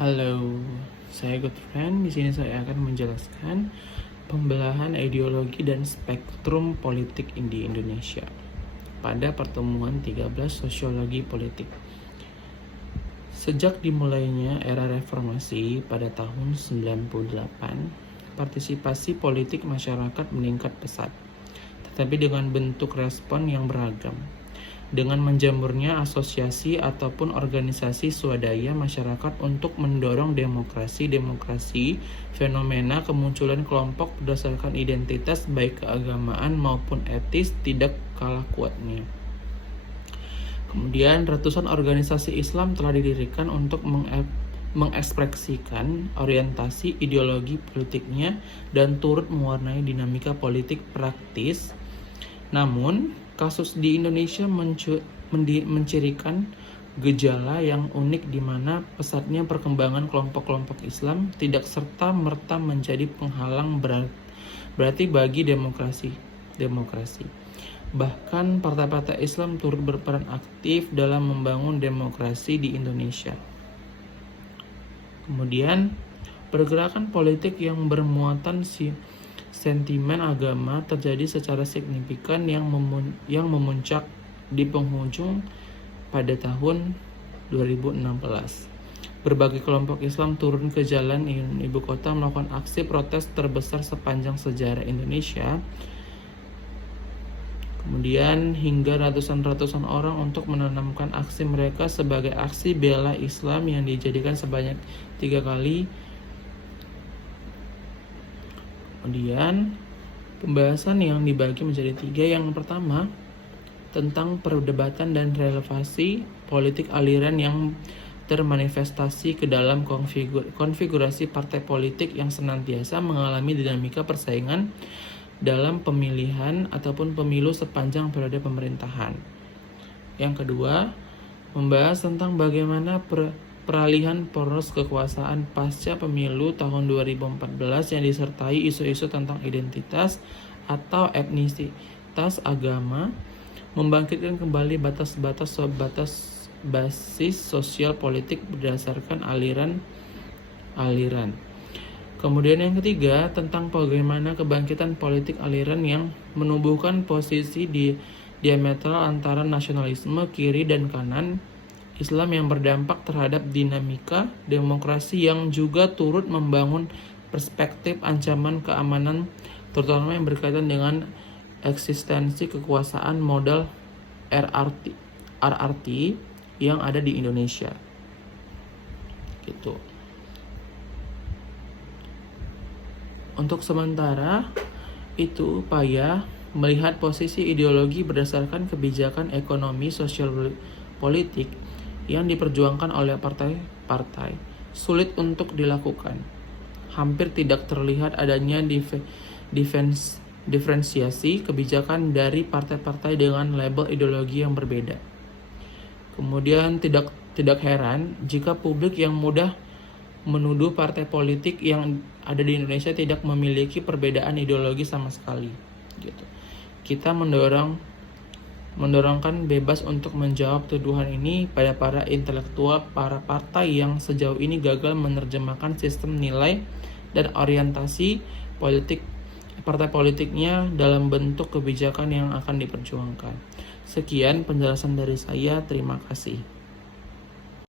Halo, saya Godfriend. Di sini saya akan menjelaskan pembelahan ideologi dan spektrum politik di Indonesia pada pertemuan 13 Sosiologi Politik. Sejak dimulainya era reformasi pada tahun 98, partisipasi politik masyarakat meningkat pesat, tetapi dengan bentuk respon yang beragam. Dengan menjamurnya asosiasi ataupun organisasi swadaya masyarakat untuk mendorong demokrasi, fenomena kemunculan kelompok berdasarkan identitas baik keagamaan maupun etis tidak kalah kuatnya. Kemudian ratusan organisasi Islam telah didirikan untuk mengekspresikan orientasi ideologi politiknya dan turut mewarnai dinamika politik praktis. Namun, kasus di Indonesia mencirikan gejala yang unik di mana pesatnya perkembangan kelompok-kelompok Islam tidak serta-merta menjadi penghalang berarti bagi demokrasi. Bahkan partai-partai Islam turut berperan aktif dalam membangun demokrasi di Indonesia. Kemudian, pergerakan politik yang bermuatan sentimen agama terjadi secara signifikan yang memuncak di penghujung pada tahun 2016. Berbagai kelompok Islam turun ke jalan ibu kota melakukan aksi protes terbesar sepanjang sejarah Indonesia. Kemudian hingga ratusan orang untuk menanamkan aksi mereka sebagai aksi bela Islam yang dijadikan sebanyak 3 kali. Kemudian pembahasan yang dibagi menjadi 3. Yang pertama, tentang perdebatan dan relevansi politik aliran yang termanifestasi ke dalam konfigurasi partai politik yang senantiasa mengalami dinamika persaingan dalam pemilihan ataupun pemilu sepanjang periode pemerintahan. Yang kedua, membahas tentang bagaimana peralihan poros kekuasaan pasca pemilu tahun 2014 yang disertai isu-isu tentang identitas atau etnisitas agama, membangkitkan kembali basis sosial politik berdasarkan aliran. Kemudian yang ketiga, tentang bagaimana kebangkitan politik aliran yang menumbuhkan posisi diametral antara nasionalisme kiri dan kanan Islam yang berdampak terhadap dinamika demokrasi yang juga turut membangun perspektif ancaman keamanan terutama yang berkaitan dengan eksistensi kekuasaan model RRT yang ada di Indonesia. Gitu. Untuk sementara itu upaya melihat posisi ideologi berdasarkan kebijakan ekonomi sosial politik yang diperjuangkan oleh partai-partai sulit untuk dilakukan. Hampir tidak terlihat adanya diferensiasi kebijakan dari partai-partai dengan label ideologi yang berbeda. Kemudian tidak heran jika publik yang mudah menuduh partai politik yang ada di Indonesia tidak memiliki perbedaan ideologi sama sekali. Gitu. Kita mendorongkan bebas untuk menjawab tuduhan ini pada para intelektual, para partai yang sejauh ini gagal menerjemahkan sistem nilai dan orientasi politik partai politiknya dalam bentuk kebijakan yang akan diperjuangkan. Sekian penjelasan dari saya, terima kasih.